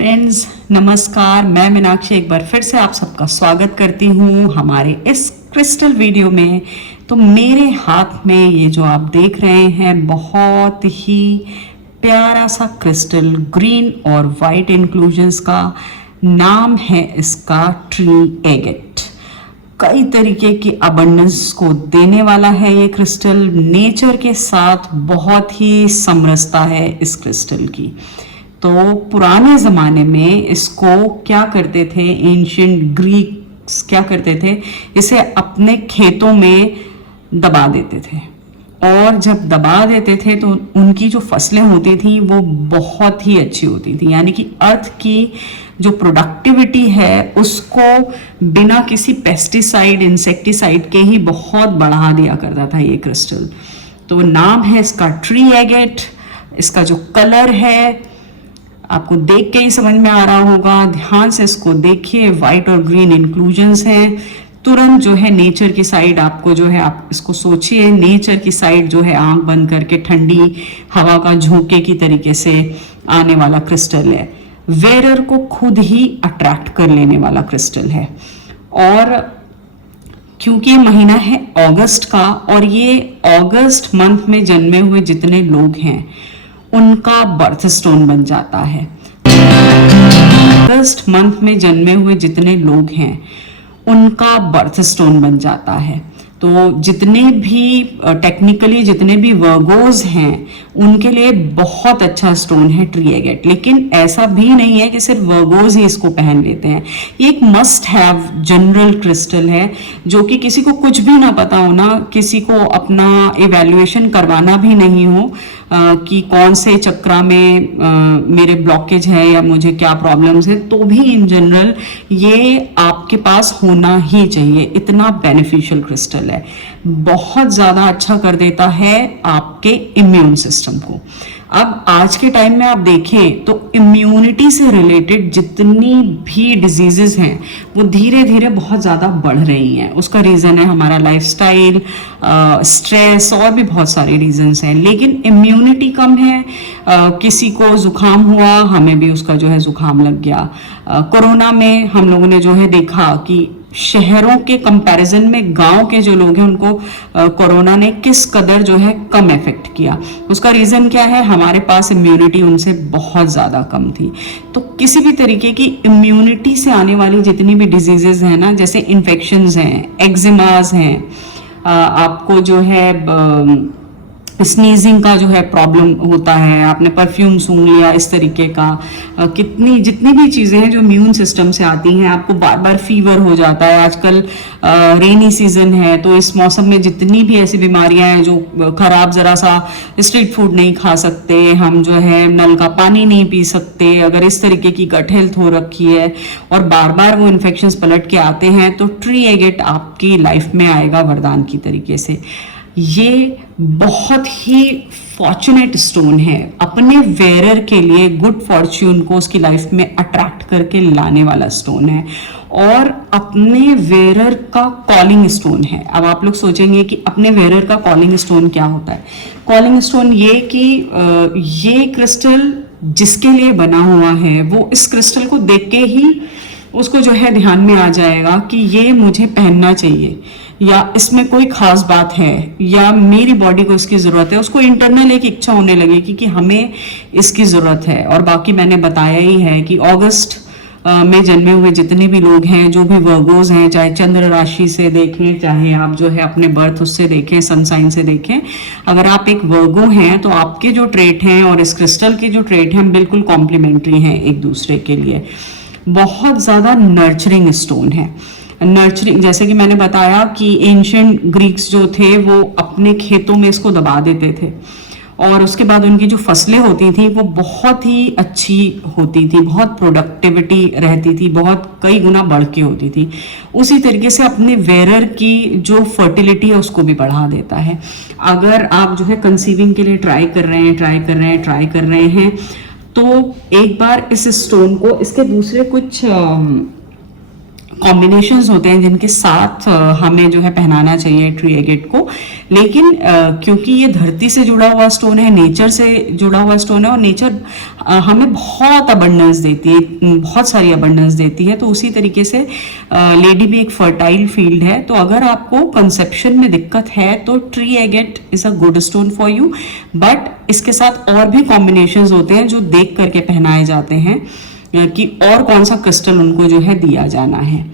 Friends नमस्कार, मैं मीनाक्षी एक बार फिर से आप सबका स्वागत करती हूँ हमारे इस क्रिस्टल वीडियो में। तो मेरे हाथ में ये जो आप देख रहे हैं बहुत ही प्यारा सा क्रिस्टल ग्रीन और वाइट इंक्लूजन्स का नाम है इसका ट्री एगेट। कई तरीके की अबंडेंस को देने वाला है ये क्रिस्टल। नेचर के साथ बहुत ही समरसता है इस क्रिस्टल की। तो पुराने ज़माने में इसको क्या करते थे, एंशिएंट ग्रीक्स क्या करते थे, इसे अपने खेतों में दबा देते थे। और जब दबा देते थे तो उनकी जो फसलें होती थी वो बहुत ही अच्छी होती थी, यानी कि अर्थ की जो प्रोडक्टिविटी है उसको बिना किसी पेस्टिसाइड इंसेक्टिसाइड के ही बहुत बढ़ा दिया करता था ये क्रिस्टल। तो नाम है इसका ट्री एगेट। इसका जो कलर है आपको देख के ही समझ में आ रहा होगा, ध्यान से इसको देखिए। वाइट और ग्रीन इंक्लूजन्स हैं। तुरंत जो है नेचर की साइड आपको जो है, आप इसको सोचिए नेचर की साइड जो है, आंख बंद करके ठंडी हवा का झोंके की तरीके से आने वाला क्रिस्टल है। वेरर को खुद ही अट्रैक्ट कर लेने वाला क्रिस्टल है। और क्योंकि ये महीना है अगस्त का और ये अगस्त मंथ में जन्मे हुए जितने लोग हैं उनका बर्थ स्टोन बन जाता है। अगस्त मंथ में जन्मे हुए जितने लोग हैं उनका बर्थ स्टोन बन जाता है। तो जितने भी टेक्निकली जितने भी वर्गोज हैं उनके लिए बहुत अच्छा स्टोन है ट्री एगेट। लेकिन ऐसा भी नहीं है कि सिर्फ वर्गोज ही इसको पहन लेते हैं। ये एक मस्ट हैव जनरल क्रिस्टल है जो कि किसी को कुछ भी ना पता हो ना, किसी को अपना इवैल्यूएशन करवाना भी नहीं हो कि कौन से चक्रा में मेरे ब्लॉकेज है या मुझे क्या प्रॉब्लम्स है, तो भी इन जनरल ये आपके पास होना ही चाहिए। इतना बेनिफिशियल क्रिस्टल है, बहुत ज़्यादा अच्छा कर देता है आपके इम्यून सिस्टम को। अब आज के टाइम में आप देखें तो इम्यूनिटी से रिलेटेड जितनी भी डिजीजेस हैं वो धीरे धीरे बहुत ज़्यादा बढ़ रही हैं। उसका रीज़न है हमारा लाइफस्टाइल, स्ट्रेस और भी बहुत सारे रीजंस हैं। लेकिन इम्यूनिटी कम है। किसी को जुकाम हुआ, हमें भी उसका जो है जुकाम लग गया। कोरोना में हम लोगों ने जो है देखा कि शहरों के कंपैरिजन में गांव के जो लोग हैं उनको कोरोना ने किस कदर जो है कम इफेक्ट किया। उसका रीज़न क्या है, हमारे पास इम्यूनिटी उनसे बहुत ज़्यादा कम थी। तो किसी भी तरीके की इम्यूनिटी से आने वाली जितनी भी डिजीजेज हैं ना, जैसे इन्फेक्शंस हैं, एक्जिमाज हैं, आपको जो है स्नीजिंग का जो है प्रॉब्लम होता है, आपने परफ्यूम सूंघ लिया, इस तरीके का कितनी जितनी भी चीज़ें हैं जो इम्यून सिस्टम से आती हैं, आपको बार बार फीवर हो जाता है। आजकल रेनी सीजन है तो इस मौसम में जितनी भी ऐसी बीमारियां हैं जो खराब, ज़रा सा स्ट्रीट फूड नहीं खा सकते, हम जो है नल का पानी नहीं पी सकते, अगर इस तरीके की गट हेल्थ हो रखी है और बार बार वो इन्फेक्शंस पलट के आते हैं तो ट्री एगेट आपकी लाइफ में आएगा वरदान की तरीके से। ये बहुत ही फॉर्चुनेट स्टोन है अपने वेरर के लिए, गुड फॉर्च्यून को उसकी लाइफ में अट्रैक्ट करके लाने वाला स्टोन है और अपने वेरर का कॉलिंग स्टोन है। अब आप लोग सोचेंगे कि अपने वेरर का कॉलिंग स्टोन क्या होता है। कॉलिंग स्टोन ये कि ये क्रिस्टल जिसके लिए बना हुआ है वो इस क्रिस्टल को देख के ही उसको जो है ध्यान में आ जाएगा कि ये मुझे पहनना चाहिए या इसमें कोई खास बात है या मेरी बॉडी को इसकी ज़रूरत है। उसको इंटरनल एक इच्छा होने लगेगी कि हमें इसकी ज़रूरत है। और बाकी मैंने बताया ही है कि अगस्त में जन्मे हुए जितने भी लोग हैं, जो भी वर्गोज हैं, चाहे चंद्र राशि से देखें, चाहे आप जो है अपने बर्थ उससे देखें, सन साइन से देखें, अगर आप एक वर्गो हैं तो आपके जो ट्रेट हैं और इस क्रिस्टल के जो ट्रेट हैं बिल्कुल कॉम्प्लीमेंट्री हैं एक दूसरे के लिए। बहुत ज़्यादा नर्चरिंग स्टोन है। नर्चरिंग, जैसे कि मैंने बताया कि एंशिएंट ग्रीक्स जो थे वो अपने खेतों में इसको दबा देते थे और उसके बाद उनकी जो फसलें होती थी वो बहुत ही अच्छी होती थी, बहुत प्रोडक्टिविटी रहती थी, बहुत कई गुना बढ़ के होती थी। उसी तरीके से अपने वेरर की जो फर्टिलिटी है उसको भी बढ़ा देता है। अगर आप जो है कंसीविंग के लिए ट्राई कर रहे हैं तो एक बार इस स्टोन को, इसके दूसरे कुछ कॉम्बिनेशंस होते हैं जिनके साथ हमें जो है पहनाना चाहिए ट्री एगेट को। लेकिन क्योंकि ये धरती से जुड़ा हुआ स्टोन है, नेचर से जुड़ा हुआ स्टोन है, और नेचर हमें बहुत अबंडेंस देती है, बहुत सारी अबंडेंस देती है, तो उसी तरीके से लेडी भी एक फर्टाइल फील्ड है। तो अगर आपको कंसेप्शन में दिक्कत है तो tree agate is a good stone for you, but इसके साथ और भी कॉम्बिनेशंस होते हैं जो देख करके पहनाए जाते हैं कि और कौन सा क्रिस्टल उनको जो है दिया जाना है।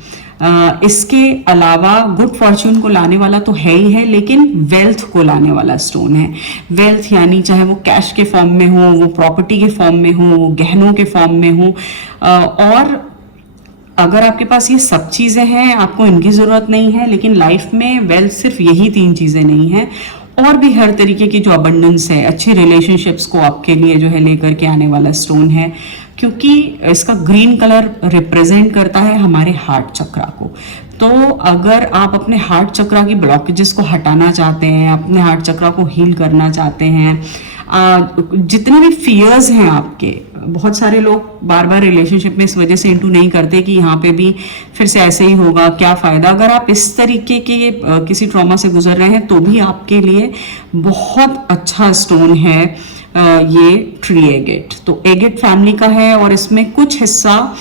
इसके अलावा गुड फॉर्च्यून को लाने वाला तो है ही है, लेकिन वेल्थ को लाने वाला स्टोन है। वेल्थ यानी चाहे वो कैश के फॉर्म में हो, वो प्रॉपर्टी के फॉर्म में हो, वो गहनों के फॉर्म में हो, और अगर आपके पास ये सब चीज़ें हैं, आपको इनकी ज़रूरत नहीं है, लेकिन लाइफ में वेल्थ सिर्फ यही 3 चीज़ें नहीं है, और भी हर तरीके की जो अबंडेंस है, अच्छी रिलेशनशिप्स को आपके लिए जो है लेकर के आने वाला स्टोन है। क्योंकि इसका ग्रीन कलर रिप्रेजेंट करता है हमारे हार्ट चक्रा को। तो अगर आप अपने हार्ट चक्रा की ब्लॉकेजेस को हटाना चाहते हैं, अपने हार्ट चक्रा को हील करना चाहते हैं, जितने भी फियर्स हैं आपके, बहुत सारे लोग बार बार रिलेशनशिप में इस वजह से इंटू नहीं करते कि यहाँ पे भी फिर से ऐसे ही होगा, क्या फ़ायदा। अगर आप इस तरीके के किसी ट्रॉमा से गुजर रहे हैं तो भी आपके लिए बहुत अच्छा स्टोन है ये ट्री एगेट। तो एगेट फैमिली का है, और इसमें कुछ हिस्सा,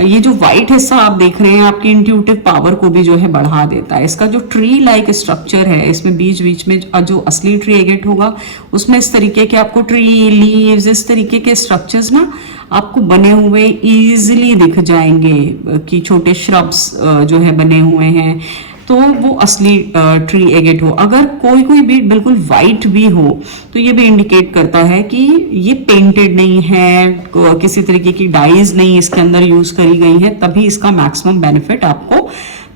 ये जो व्हाइट हिस्सा आप देख रहे हैं, आपकी इंट्यूटिव पावर को भी जो है बढ़ा देता है। इसका जो ट्री लाइक स्ट्रक्चर है, इसमें बीच बीच में जो असली ट्री एगेट होगा उसमें इस तरीके के आपको ट्री लीव्स, इस तरीके के स्ट्रक्चर्स ना आपको बने हुए इजीली दिख जाएंगे कि छोटे श्रब्स जो है बने हुए हैं, तो वो असली ट्री एगेट हो। अगर कोई कोई बीट बिल्कुल वाइट भी हो तो ये भी इंडिकेट करता है कि ये पेंटेड नहीं है, किसी तरीके की डाइज नहीं इसके अंदर यूज करी गई है, तभी इसका मैक्सिमम बेनिफिट आपको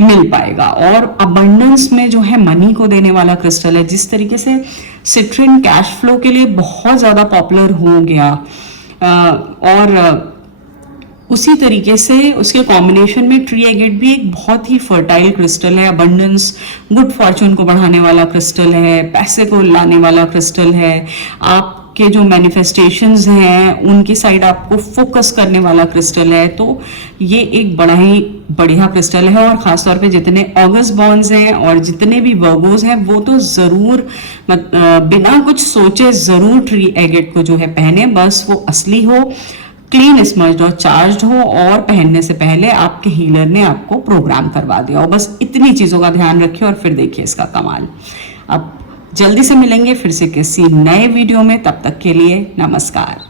मिल पाएगा। और अबंडेंस में जो है मनी को देने वाला क्रिस्टल है। जिस तरीके से सिट्रिन कैश फ्लो के लिए बहुत ज्यादा पॉपुलर हो गया, और उसी तरीके से उसके कॉम्बिनेशन में ट्री एगेट भी एक बहुत ही फर्टाइल क्रिस्टल है। अबंडेंस, गुड फॉर्चून को बढ़ाने वाला क्रिस्टल है, पैसे को लाने वाला क्रिस्टल है, आपके जो मैनिफेस्टेशंस हैं उनकी साइड आपको फोकस करने वाला क्रिस्टल है। तो ये एक बड़ा ही बढ़िया क्रिस्टल है, और खासतौर पे जितने ऑगस्ट बॉर्न्स हैं और जितने भी वर्गोस हैं वो तो ज़रूर बिना कुछ सोचे ज़रूर ट्री एगेट को जो है पहने। बस वो असली हो, क्लीन स्मज्ड और चार्ज्ड हो, और पहनने से पहले आपके हीलर ने आपको प्रोग्राम करवा दिया हो। बस इतनी चीज़ों का ध्यान रखिए और फिर देखिए इसका कमाल। अब जल्दी से मिलेंगे फिर से किसी नए वीडियो में, तब तक के लिए नमस्कार।